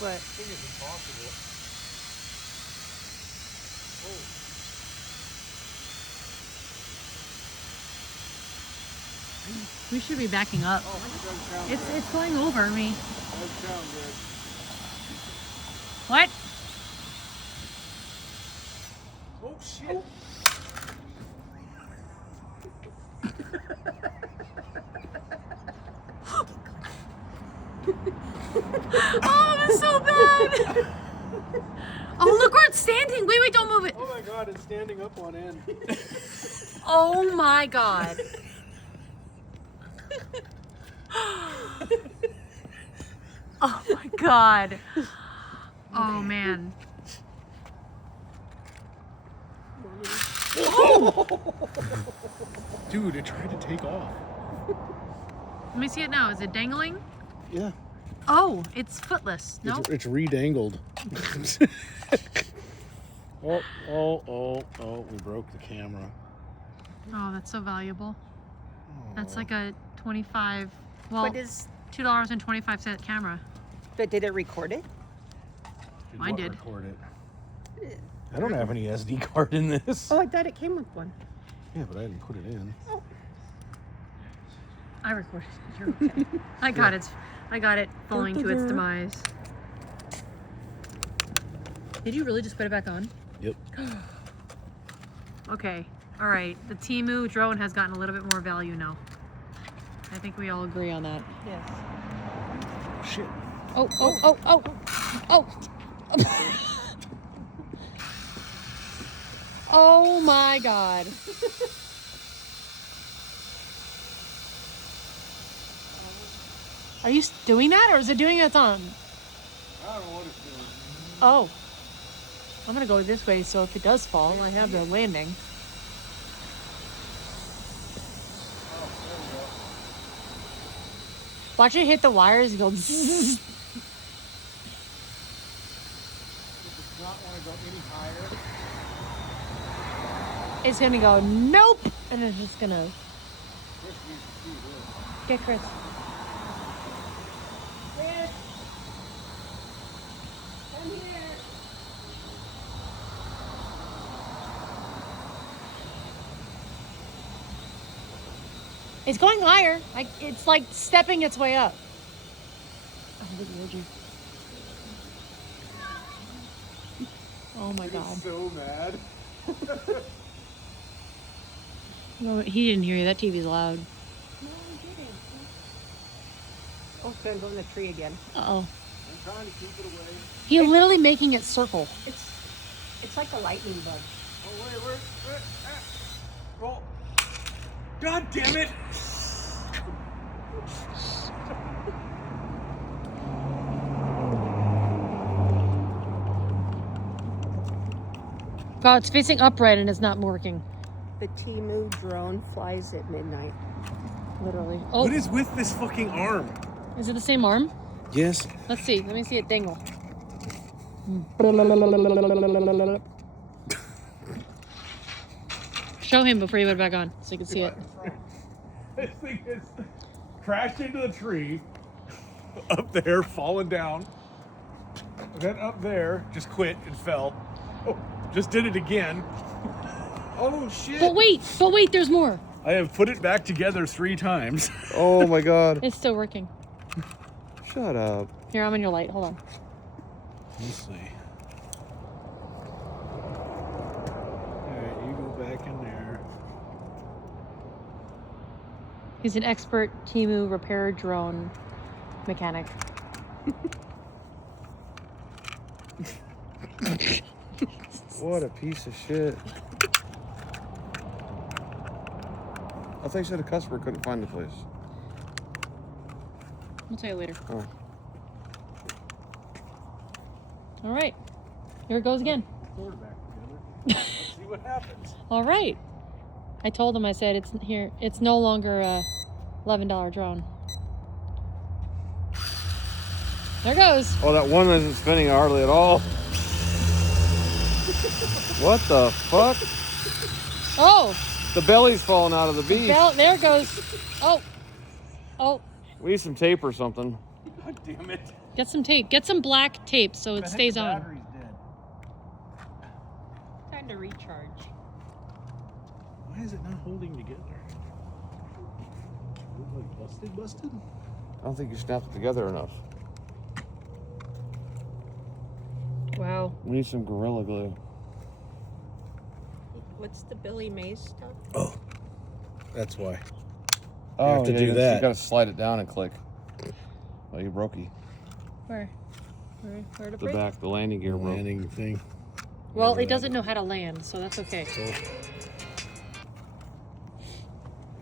What? I think it's impossible. We should be backing up. Oh, it doesn't sound It's going over me. good. Doesn't sound good. What? Oh, shit. Oh, that's so bad. Oh, look where it's standing. Wait, don't move it. Oh my god, it's standing up on end. Oh my god. Oh my god. Oh man. Dude, it tried to take off. Let me see it now. Is it dangling? Yeah. Oh, it's footless. No? It's redangled. Oh, we broke the camera. Oh, that's so valuable. That's like a 25, well, What is? $2.25 camera. But did it record it? Mine did. Record it. I don't have any SD card in this. Oh, I thought it came with one. Yeah, but I didn't put it in. I recorded. You're okay. I got it falling to its demise. Did you really just put it back on? Yep. Okay. All right. The Temu drone has gotten a little bit more value now. I think we all agree on that. Yes. Shit. Oh. Oh my god. Are you doing that or is it doing its own? I don't know what it's doing. Oh. I'm gonna go this way so if it does fall, I have the landing. Watch it hit the wires and go zzz. It does not want to go any higher. It's gonna go nope, and it's just gonna Chris needs to see this. get Chris. Chris, come here. It's going higher. Like it's like stepping its way up. Oh, look at you. Oh my god. He's so mad. No, he didn't hear you. That TV's loud. No, I didn't. Oh, it's gonna go in the tree again. Uh-oh. I'm trying to keep it away. He's literally making it circle. It's like a lightning bug. Oh, wait. Roll. God damn it! God, it's facing upright and it's not working. The Temu drone flies at midnight. Literally. Oh, What is with this fucking arm? is it the same arm? Yes. Let's see. Let me see it dangle. Show him before you put it back on so you can see it. This thing is crashed into the tree. Up there, falling down. Then up there, just quit and fell. Oh, just did it again. Oh shit. But wait, there's more. I have put it back together 3 times. Oh my god. It's still working. Shut up. Here, I'm in your light. Hold on. Let's see. Alright, you go back in there. He's an expert Temu repair drone mechanic. What a piece of shit. I think said a customer couldn't find the place. I'll tell you later. Oh. All right. Here it goes again. Put it back together. Let's see what happens. All right. I told him, I said, it's here. It's no longer a $11 drone. There it goes. Oh, that one isn't spinning hardly at all. What the fuck? Oh, The belly's falling out of the beast. there it goes. Oh. We need some tape or something. God damn it. Get some tape. Get some black tape so it stays on. Battery's dead. Time to recharge. Why is it not holding together? Like busted? I don't think you snapped it together enough. Wow. We need some Gorilla Glue. What's the Billy Mays stuff? Oh, that's why. Oh, have to yeah, do that. You gotta slide it down and click. Oh, you brokey. Where to The break? back, the landing gear broke. Landing thing. Well, it doesn't know how to land, so that's okay. So,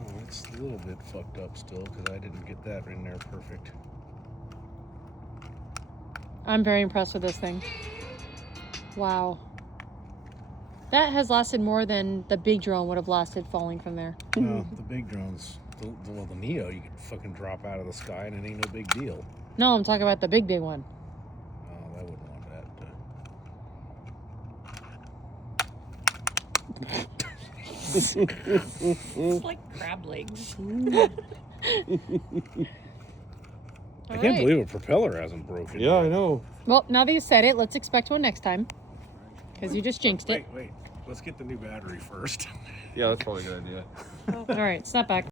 oh, it's a little bit fucked up still because I didn't get that in there perfect. I'm very impressed with this thing. Wow. That has lasted more than the big drone would have lasted falling from there. No, the big drones, the Neo, you could fucking drop out of the sky and it ain't no big deal. No, I'm talking about the big one. Oh, I wouldn't want that. It's like crab legs. I can't believe a propeller hasn't broken. Yeah, I know. Well, now that you said it, let's expect one next time. Because you just jinxed it. Wait. Let's get the new battery first. Yeah, that's probably a good idea. All right, snap back.